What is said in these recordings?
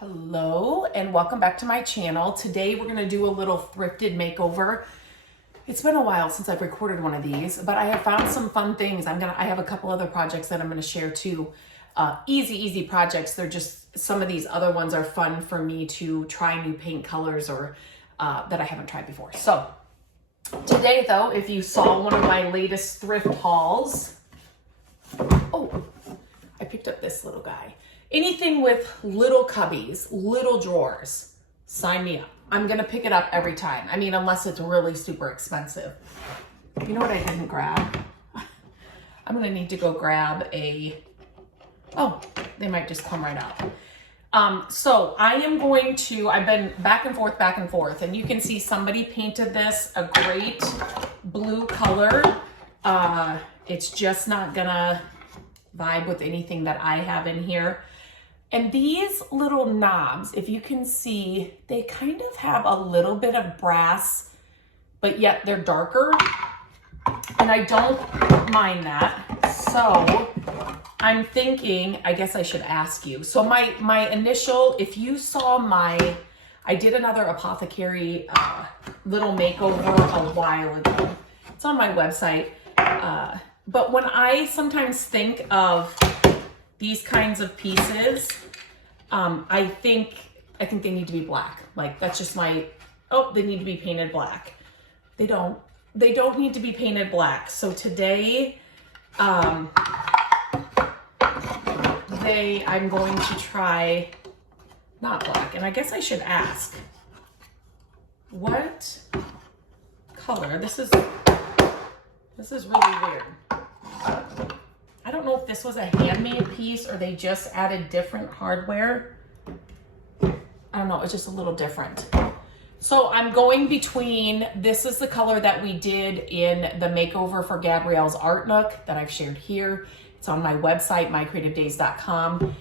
Hello and welcome back to my channel. Today we're going to do a little thrifted makeover. It's been a while since I've recorded one of these, but I have found some fun things. I have a couple other projects that I'm going to share too. Easy projects. They're just, some of these other ones are fun for me to try new paint colors or that I haven't tried before. So today though, if you saw one of my latest thrift hauls, oh, I picked up this little guy. Anything with little cubbies, little drawers, sign me up. I'm gonna pick it up every time. I mean, unless it's really super expensive. You know what I didn't grab? I'm gonna need to go grab oh, they might just come right out. So I am going to, I've been back and forth, and you can see somebody painted this a great blue color. It's just not gonna vibe with anything that I have in here. And these little knobs, if you can see, they kind of have a little bit of brass, but yet they're darker. And I don't mind that. So I'm thinking, I guess I should ask you. So my initial, if you saw I did another Apothecary little makeover a while ago. It's on my website. But when I sometimes think of these kinds of pieces, I think they need to be black. Like that's just they need to be painted black. They don't need to be painted black. So today, I'm going to try not black. And I guess I should ask, what color? This is really weird. I don't know if this was a handmade piece or they just added different hardware. I don't know, it's just a little different. So I'm going between, this is the color that we did in the makeover for Gabrielle's Art Nook that I've shared here. It's on my website, mycreativedays.com.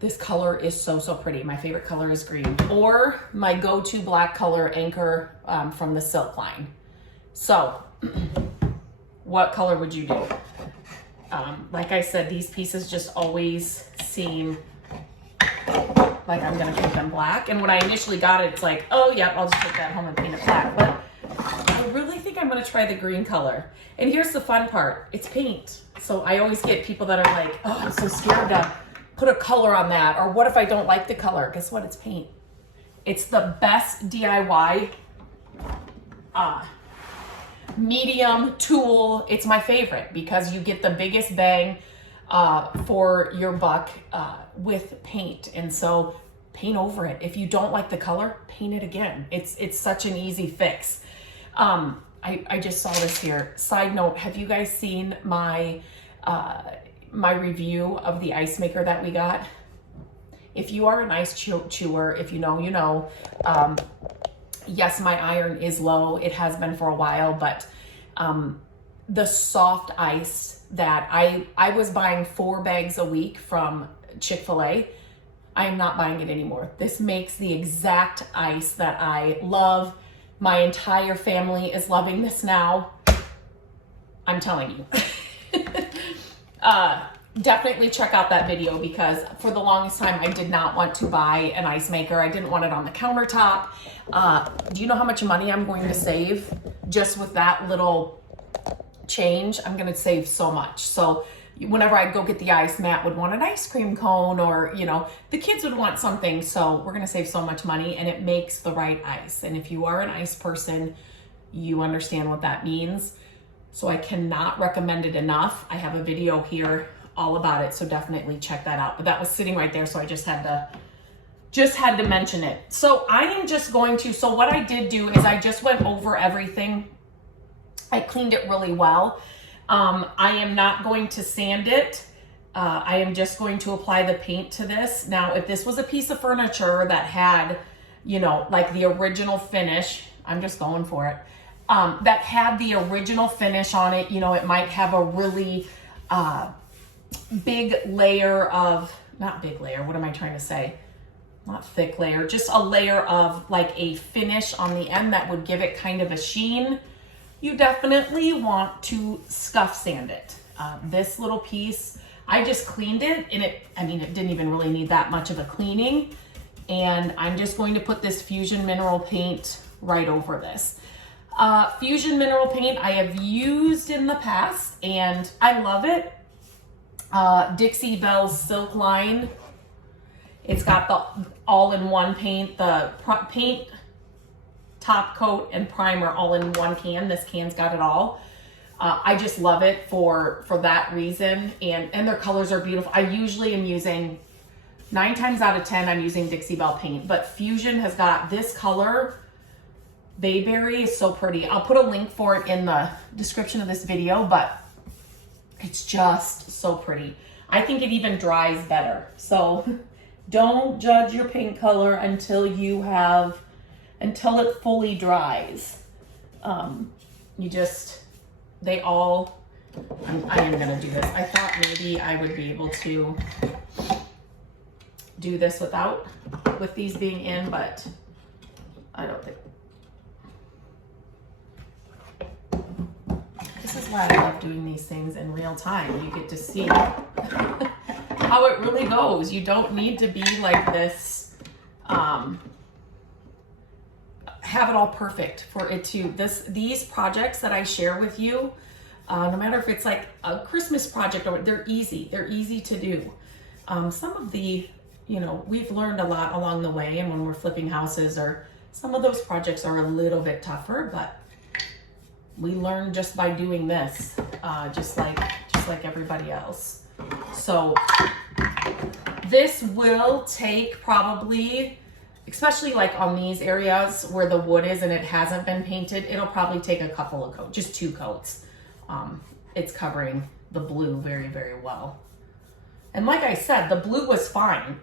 This color is so pretty. My favorite color is green. Or my go-to black color, Anchor, from the Silk line. So, what color would you do? Like I said, these pieces just always seem like I'm gonna paint them black. And when I initially got it, it's like, oh yeah, I'll just take that home and paint it black. But I really think I'm gonna try the green color. And here's the fun part, it's paint. So I always get people that are like, oh, I'm so scared to put a color on that. Or what if I don't like the color? Guess what, it's paint. It's the best DIY medium tool. It's my favorite because you get the biggest bang for your buck with paint. And so paint over it. If you don't like the color, paint it again. It's such an easy fix. I just saw this here. Side note, have you guys seen my review of the ice maker that we got? If you are an ice chewer, if you know, you know. Yes, my iron is low. It has been for a while, but the soft ice that I was buying 4 bags a week from Chick-fil-A, I am not buying it anymore. This makes the exact ice that I love. My entire family is loving this now. I'm telling you. Definitely check out that video because for the longest time I did not want to buy an ice maker. I didn't want it on the countertop. Do you know how much money I'm going to save just with that little change? I'm going to save so much. So whenever I'd go get the ice, Matt would want an ice cream cone or, you know, the kids would want something. So we're going to save so much money and it makes the right ice. And if you are an ice person, you understand what that means. So I cannot recommend it enough. I have a video here all about it, so definitely check that out. But that was sitting right there, so I just had to mention it. So I am just going to, so what I did do is I just went over everything. I cleaned it really well. I am not going to sand it. I am just going to apply the paint to this. Now, if this was a piece of furniture that had, you know, like the original finish, I'm just going for it, that had the original finish on it, you know, it might have a really big layer of, not big layer, what am I trying to say? Not thick layer, just a layer of like a finish on the end that would give it kind of a sheen. You definitely want to scuff sand it. This little piece, I just cleaned it and it didn't even really need that much of a cleaning. And I'm just going to put this Fusion Mineral Paint right over this. Fusion Mineral Paint I have used in the past and I love it. Dixie Belle's Silk Line. It's got the all-in-one paint, the paint, top coat, and primer all in one can. This can's got it all. I just love it for that reason. And their colors are beautiful. I usually am using, 9 times out of 10, I'm using Dixie Belle paint. But Fusion has got this color. Bayberry is so pretty. I'll put a link for it in the description of this video, but it's just so pretty. I think it even dries better. So don't judge your paint color until it fully dries. I am gonna do this. I thought maybe I would be able to do this with these being in, but I don't think. This is why I love doing these things in real time. You get to see how it really goes. You don't need to be like this, have it all perfect for it to, these projects that I share with you, no matter if it's like a Christmas project or they're easy to do. Some of the, we've learned a lot along the way, and when we're flipping houses, or some of those projects are a little bit tougher, but we learn just by doing this, just like everybody else. So this will take probably, especially like on these areas where the wood is and it hasn't been painted, it'll probably take a couple of coats, just 2 coats. It's covering the blue very, very well. And like I said, the blue was fine.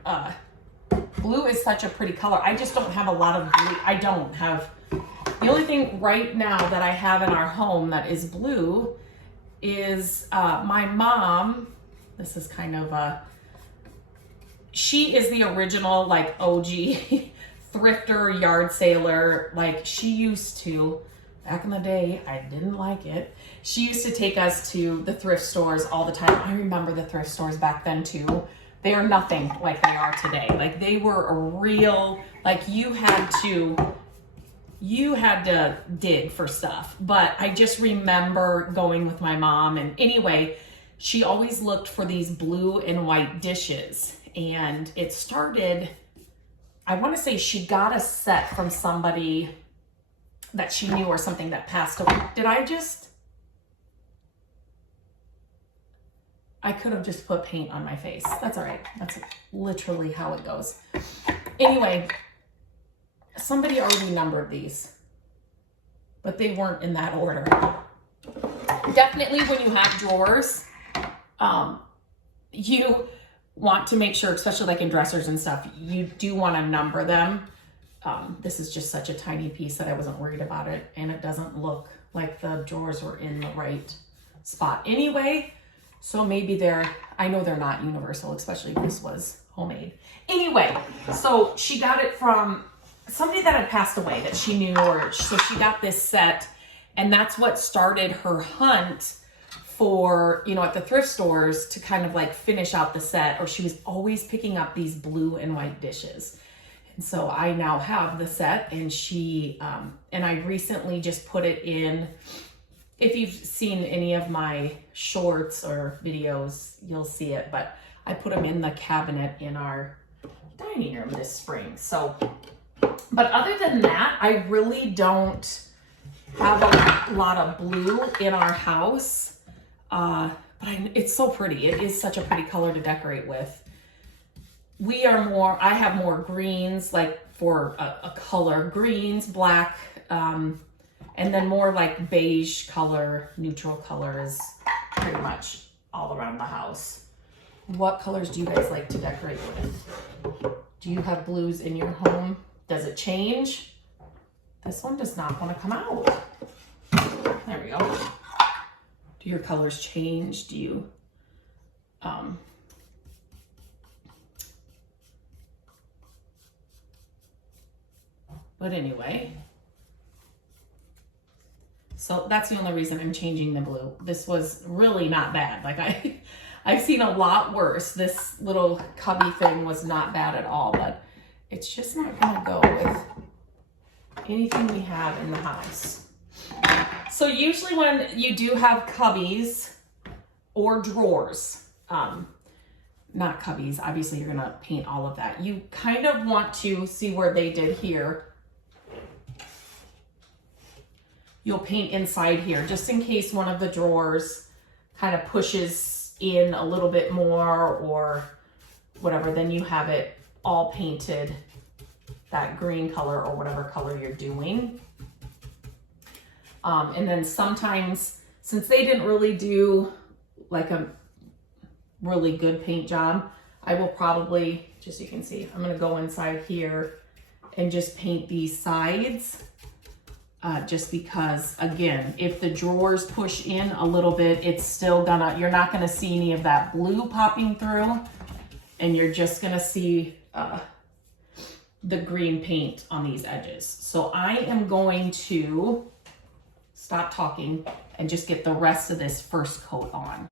Blue is such a pretty color. I just don't have a lot of blue. The only thing right now that I have in our home that is blue is my mom. This is kind of she is the original like OG thrifter, yard sailor. Like she used to, back in the day, I didn't like it. She used to take us to the thrift stores all the time. I remember the thrift stores back then too. They are nothing like they are today. Like they were a real, like you had to dig for stuff. But I just remember going with my mom, and anyway, she always looked for these blue and white dishes. And it started, I want to say she got a set from somebody that she knew or something that passed away. I could have just put paint on my face. That's all right. That's literally how it goes. Anyway, somebody already numbered these, but they weren't in that order. Definitely when you have drawers, you want to make sure, especially like in dressers and stuff, you do want to number them. This is just such a tiny piece that I wasn't worried about it, and it doesn't look like the drawers were in the right spot anyway. So maybe I know they're not universal, especially if this was homemade. Anyway, so she got it from somebody that had passed away that she knew, so she got this set, and that's what started her hunt for, at the thrift stores to kind of like finish out the set, or she was always picking up these blue and white dishes. And so I now have the set, and and I recently just put it in. If you've seen any of my shorts or videos, you'll see it, but I put them in the cabinet in our dining room this spring. So, but other than that, I really don't have a lot of blue in our house. But it's so pretty. It is such a pretty color to decorate with. I have more greens, like for a color, greens, black, and then more like beige color, neutral colors, pretty much all around the house. What colors do you guys like to decorate with? Do you have blues in your home? Does it change? This one does not want to come out. There we go. Do your colors change? Do you, but anyway, so that's the only reason I'm changing the blue. This was really not bad. Like I've seen a lot worse. This little cubby thing was not bad at all, but it's just not gonna go with anything we have in the house. So usually when you do have cubbies or drawers, not cubbies, obviously you're gonna paint all of that. You kind of want to see where they did here. You'll paint inside here just in case one of the drawers kind of pushes in a little bit more or whatever, then you have it all painted that green color or whatever color you're doing. And then sometimes, since they didn't really do like a really good paint job, I will probably, just so you can see, I'm gonna go inside here and just paint these sides. Just because, again, if the drawers push in a little bit, it's still gonna, you're not gonna see any of that blue popping through, and you're just gonna see the green paint on these edges. So I am going to stop talking and just get the rest of this first coat on.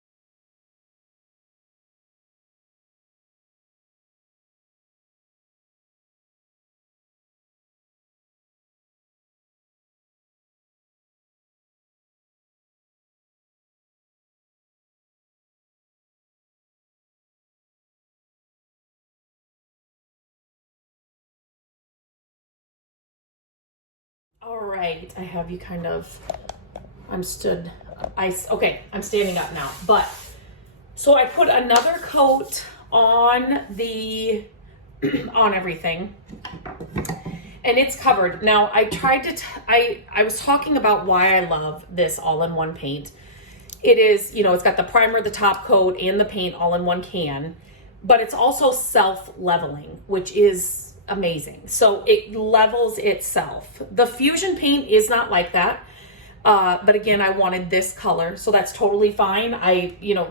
All right, I have you kind of, I'm standing up now, but, so I put another coat on the, on everything, and it's covered. Now, I tried to, I was talking about why I love this all-in-one paint. It is, you know, it's got the primer, the top coat, and the paint all in one can, but it's also self-leveling, which is amazing. So it levels itself. The Fusion paint is not like that. But again, I wanted this color, so that's totally fine.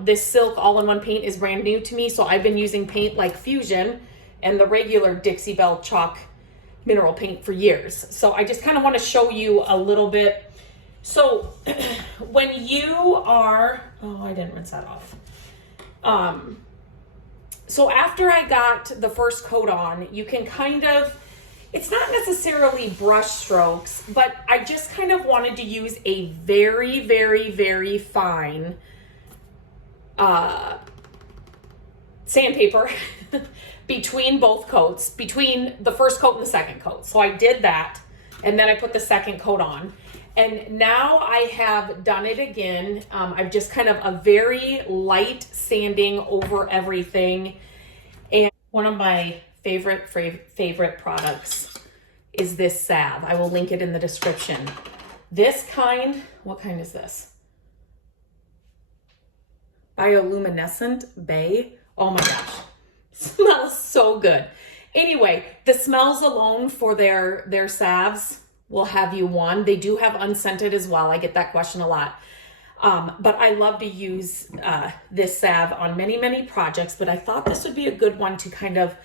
This silk all-in-one paint is brand new to me, so I've been using paint like Fusion and the regular Dixie Belle chalk mineral paint for years. So I just kind of want to show you a little bit. So when you are, I didn't rinse that off. So after I got the first coat on, you can kind of, it's not necessarily brush strokes, but I just kind of wanted to use a very, very, very fine sandpaper between both coats, between the first coat and the second coat. So I did that, and then I put the second coat on. And now I have done it again. I've just kind of a very light sanding over everything. And one of my favorite products is this salve. I will link it in the description. This kind, what kind is this? Bioluminescent Bay. Oh my gosh, smells so good. Anyway, the smells alone for their salves will have you one. They do have unscented as well. I get that question a lot. But I love to use this salve on many, many projects, but I thought this would be a good one to kind of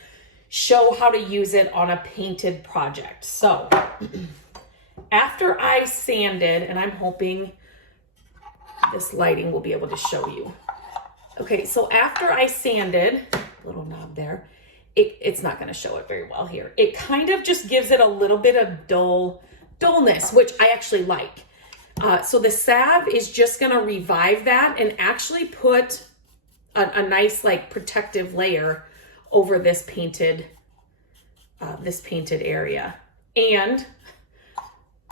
show how to use it on a painted project. So after I sanded, and I'm hoping this lighting will be able to show you. Okay, so after I sanded, little knob there, it's not gonna show it very well here. It kind of just gives it a little bit of dullness, which I actually like. So the salve is just gonna revive that and actually put a nice like protective layer over this painted area. And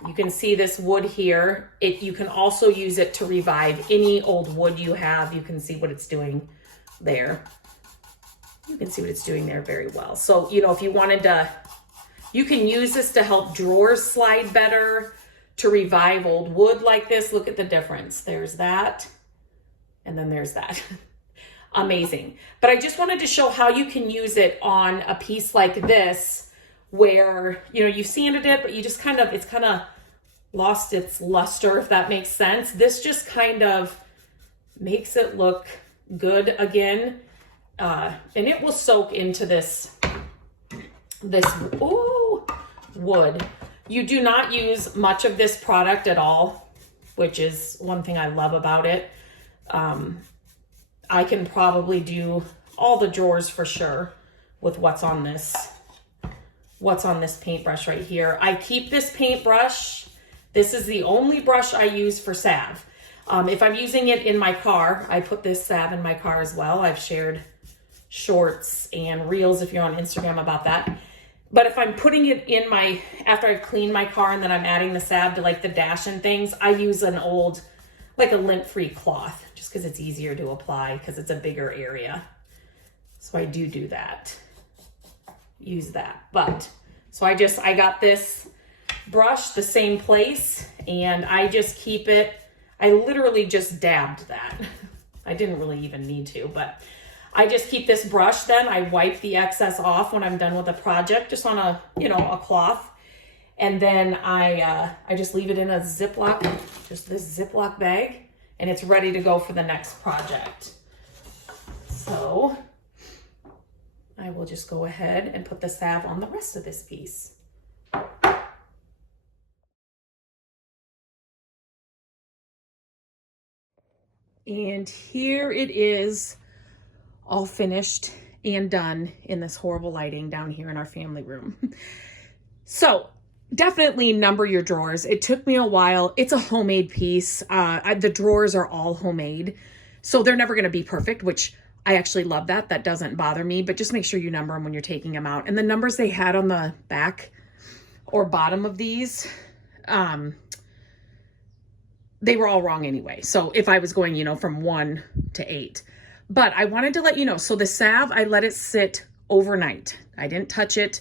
you can see this wood here. You can also use it to revive any old wood you have. You can see what it's doing there. You can see what it's doing there very well. So, you know, if you wanted to, you can use this to help drawers slide better, to revive old wood like this. Look at the difference. There's that, and then there's that. Amazing. But I just wanted to show how you can use it on a piece like this where, you know, you sanded it, but you just kind of, it's kind of lost its luster, if that makes sense. This just kind of makes it look good again. And it will soak into this wood. You do not use much of this product at all, which is one thing I love about it. I can probably do all the drawers for sure with what's on this what's on this paintbrush right here. I keep this paintbrush. This is the only brush I use for salve. If I'm using it in my car, I put this salve in my car as well. I've shared shorts and reels if you're on Instagram about that. But if I'm putting it in my, after I've cleaned my car and then I'm adding the salve to like the dash and things, I use an old, like a lint-free cloth, just because it's easier to apply because it's a bigger area. So I do that, use that. But, so I got this brush the same place and I just keep it, I literally just dabbed that. I didn't really even need to, but I just keep this brush then. I wipe the excess off when I'm done with a project, just on a, you know, a cloth. And then I just leave it in a Ziploc, just this Ziploc bag, and it's ready to go for the next project. So I will just go ahead and put the salve on the rest of this piece. And here it is, all finished and done in this horrible lighting down here in our family room. So definitely number your drawers. It took me a while. It's a homemade piece. The drawers are all homemade, so they're never going to be perfect, which I actually love that. That doesn't bother me, but just make sure you number them when you're taking them out. And the numbers they had on the back or bottom of these, they were all wrong anyway. So if I was going, you know, from 1 to 8, but I wanted to let you know, so the salve, I let it sit overnight. I didn't touch it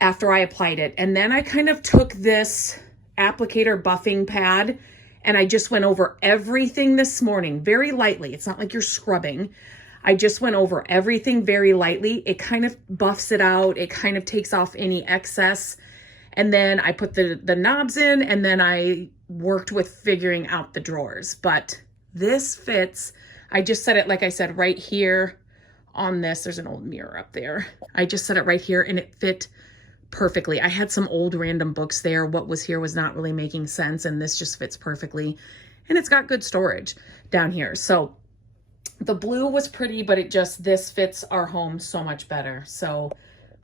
after I applied it. And then I kind of took this applicator buffing pad and I just went over everything this morning very lightly. It's not like you're scrubbing. I just went over everything very lightly. It kind of buffs it out. It kind of takes off any excess. And then I put the knobs in and then I worked with figuring out the drawers. But this fits. I just set it, like I said, right here on this. There's an old mirror up there. I just set it right here and it fit perfectly. I had some old random books there. What was here was not really making sense, and this just fits perfectly. And it's got good storage down here. So the blue was pretty, but this fits our home so much better. So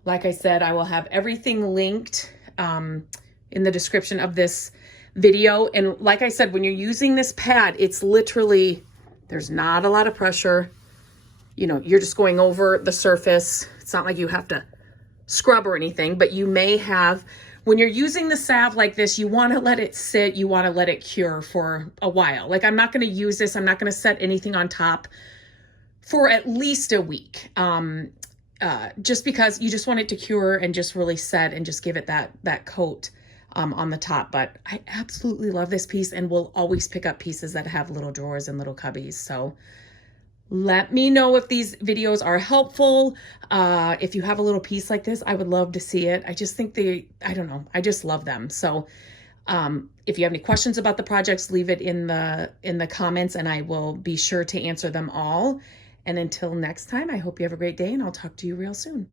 like I said, I will have everything linked in the description of this video. And like I said, when you're using this pad, it's literally, there's not a lot of pressure. You know, you're just going over the surface. It's not like you have to scrub or anything, but you may have, when you're using the salve like this, you want to let it sit, you want to let it cure for a while. Like, I'm not going to use this, I'm not going to set anything on top for at least a week. Just because you just want it to cure and just really set and just give it that coat on the top. But I absolutely love this piece and will always pick up pieces that have little drawers and little cubbies. So let me know if these videos are helpful. If you have a little piece like this, I would love to see it. I just think I don't know, I just love them. So if you have any questions about the projects, leave it in the comments and I will be sure to answer them all. And until next time, I hope you have a great day and I'll talk to you real soon.